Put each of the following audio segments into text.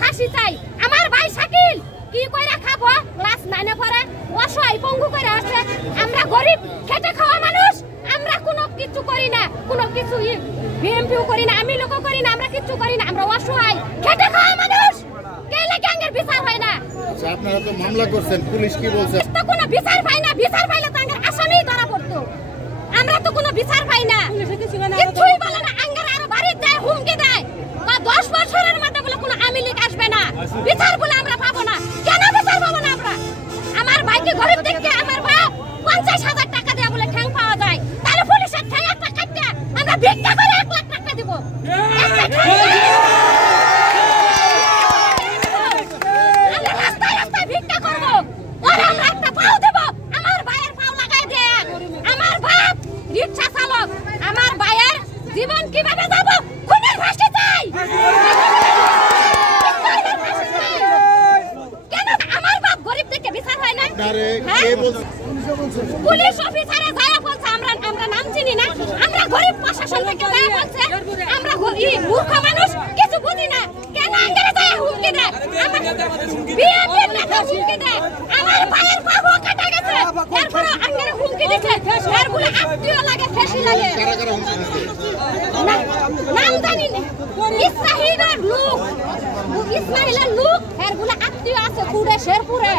ফাঁসি চাই। আমার ভাই শাকিল কি কইরা খাবো? ক্লাস 9 পড়ে, অসহায় পঙ্গু করে আছে। আমরা গরিব খেটে খাওয়া মানুষ, আমরা কোনো কিছু করি না, কোনো কিছু বিএমপিও করি না, আমি লোকও করি না, আমরা কিছু করি না, আমরা অসহায় খেটে খাওয়া মানুষ। কেলে গ্যাংয়ের বিচার হয় না? আচ্ছা, আপনারা তো মামলা করছেন, পুলিশ কি বলছে? তো কোনো বিচার পাই না, বিচার পাইলে তো আঙ্গের আসামি ধরা পড়তো। আমরা তো কোনো বিচার পাই না, কিছুই বলে না। আঙ্গের আরো বাড়ি দেয়, হুমকি দেয়, 10 বছরের মধ্যে বলে কোনো আওয়ামী লীগ আসবে না, বিচার বলে আমরা পাবো না। কেন বিচার পাবো না আমরা? আমার ভাইকে গরিব দেখে আমার বাপ 50,000 টাকা দেয়া বলে ঠ্যাং পাওয়া যায়, তাহলে পুলিশের ঠ্যাং একটা কাটতে আমরা ভিক্ষা করে 1 লাখ টাকা দিব। আমরা রাস্তায় রাস্তায় ভিক্ষা করবো, ওরা আমরা একটা পাও দেব। আমার ভাইয়ের পাও লাগাই দেয়। আমার বাপ রিক্সা চালক, আমার ভাইয়ের জীবন কিভাবে যাব? খুনের ফাঁসি চাই। কেন আমার বাপ গরিব দেখে বিচার হয় না? পুলিশ অফিসারে যায় বলছে আমরা নাম চিনি না, আমরা গরিব প্রশাসন থেকে যায় বলছে আমরা মূর্খ মানুষ, কিছু বুঝি না। কেন আঙ্গেরে যায় হুমকি দেয়? আমার বিএনপির নেতা হুমকি দেয়, আমার ভাইয়ের বাবু কাটা গেছে, এরপর আঙ্গেরে হুমকি দিচ্ছে, এরগুলো আত্মীয় লাগে, ফেসি লাগে, নাম জানি না। ইসরাহিলের লোক, এরগুলো আত্মীয় আছে পুরে শেরপুরে,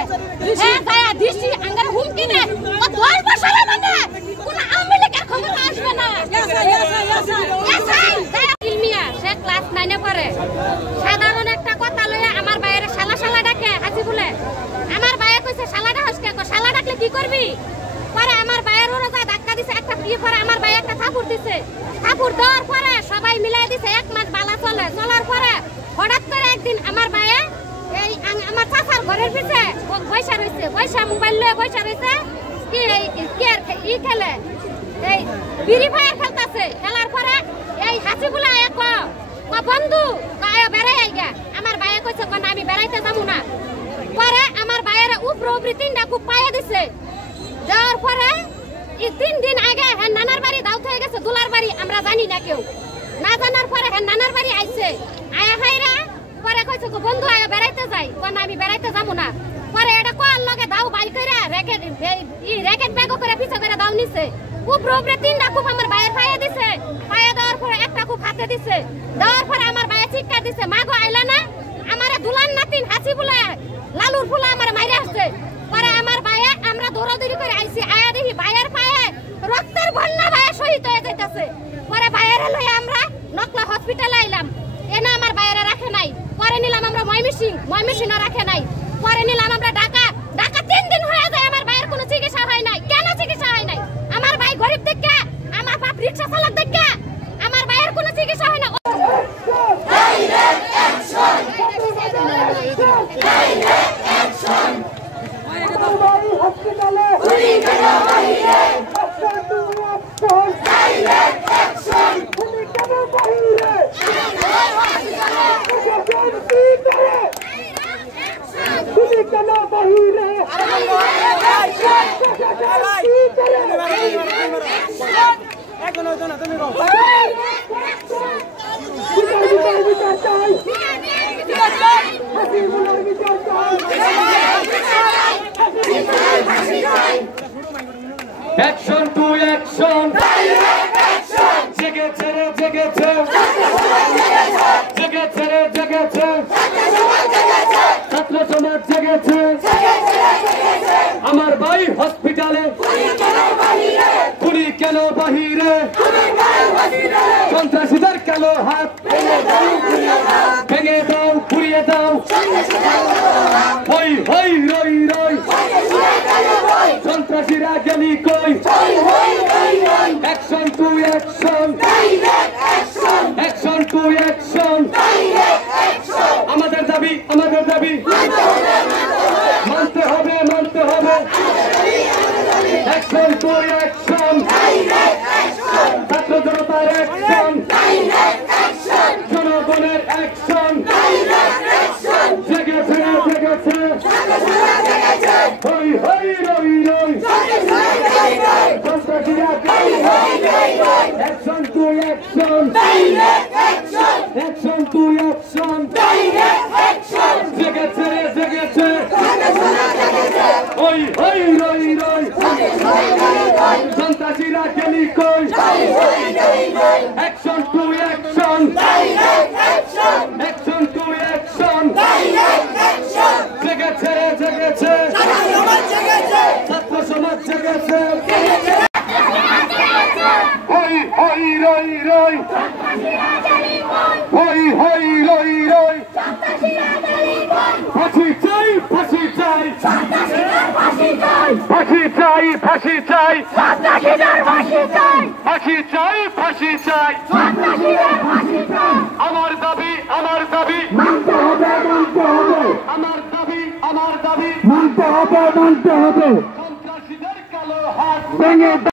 হ্যাঁ গায়া দিছি, আঙ্গেরে হুমকি দেয়। 10 বছরের মধ্যে কোন আওয়ামী লীগের ক্ষমতা আসবে না। ইলমিয়া সে ক্লাস 9 পড়ে, সাধারণ একটা কথা লয়ে আমার বাইরে শালা শালা ডাকে, হাসি বলে। আমার বাইরে কইছে শালাটা হসকে, শালা ডাকলে কি করবি? পরে আমার বাইরের ওরা যায় ধাক্কা দিছে, একটা কি পরে আমার ভাই একটা থাপুর দিছে, থাপুর দেওয়ার পরে সবাই মিলাই দিছে, 1 মাস বালা চলার পরে হঠাৎ করে একদিন আমার বাইরে এই আমার চাচার ঘরের পিছে বৈশা রয়েছে, বৈশা মোবাইল লয়ে বৈশা রয়েছে, কি খেলে এই ফ্রি ফায়ার খেলতেছে। খেলার পরে এই হাসিবুলা এক বন্ধু বেড়াই আইগা, আমার ভাইয়া কইছে কোন আমি বেড়াইতে যাবো না। পরে আমার ভাইয়ের উপরে 3টা খুব পায়ে দিছে, যাওয়ার পরে 3 দিন আগে হ্যাঁ নানার বাড়ি দাউত হয়ে গেছে, দুলার বাড়ি আমরা জানি না কেউ, না জানার পরে হ্যাঁ নানার বাড়ি আইছে, আয়া হাইরা পরে কইছে বন্ধু আয়া বেড়াইতে যাই, কোন আমি বেড়াইতে যাবো না। পরে এটা কোয়ার লগে দাও বাই কইরা র্যাকেট ব্যাগ করে পিছে করে দাও নিছে, উপরে 3টা খুব আমার ভাইয়ের পায়ে দিছে, পায়ে দেওয়ার পরে একটা খুব হাতে দিছে, দেওয়ার পরে আমার ভাইয়ে চিৎকার দিছে, মাগো আইলা না? আমারে দুলান নাতিন হাসি বলে লালুর ফুলা আমার মাইরে আসছে। পরে আমার ভাইয়ে আমরা দৌড়াদৌড়ি করে আইছি, আয়া দেখি ভাইয়ের পায়ে রক্তের বন্যা, ভাইয়ে শহীদ হয়ে যাইতাছে। পরে ভাইয়ের লয়ে আমরা নকলা হসপিটালে আইলাম, এনা আমার ভাইয়েরা রাখে নাই। পরে নিলাম আমরা ময়মনসিংহ রাখে নাই। পরে নিলাম আমরা ঢাকা 3 দিন হয়ে যায়, আমার ভাইয়ের কোনো চিকিৎসা হয় নাই। কেন চিকিৎসা হয় নাই? আমার ভাই গরিব দেখে, আমার বাপ রিক্সা চালক দেখে, আমার ভাইয়ের কোনো চিকিৎসা হয় না। Action to action, জেগেছে রে জেগেছে, জেগেছে রে জেগেছে, ছাত্র সমাজ জেগেছে, আমার ভাই হসপিটালে, খুনি কেন বাহিরে, সন্ত্রাসীদের কালো হাত ভেঙে দাও, ঘুরিয়ে দাও, হই হই রই রই, সন্ত্রাসীরা গেলি কই, action to action, action to action, আমাদের দাবি মানতে হবে, অ্যাকশন টু অ্যাকশন, ছাত্র জনতার অ্যাকশন, জনগণের অ্যাকশন, জেগেছে না জেগেছে, হই হই রই রই, সন্ত্রাসীরা action to action, action to action, জেগেছে ওই ওই রই রই সন্ত্রাসীরা গেলি কই action to action action to action জেগেছে জেগেছে ছাত্র সমাজ জেগেছে হই হই রই রই হই হই রই রই ফাঁসি চাই ফাঁসি চাই ফাঁসি চাই ফাঁসি চাই ফাঁসি চাই ফাঁসি চাই আমার দাবি আমার দাবি আমার দাবি আমার দাবি সন্ত্রাসীদের কালো হাত ভেঙে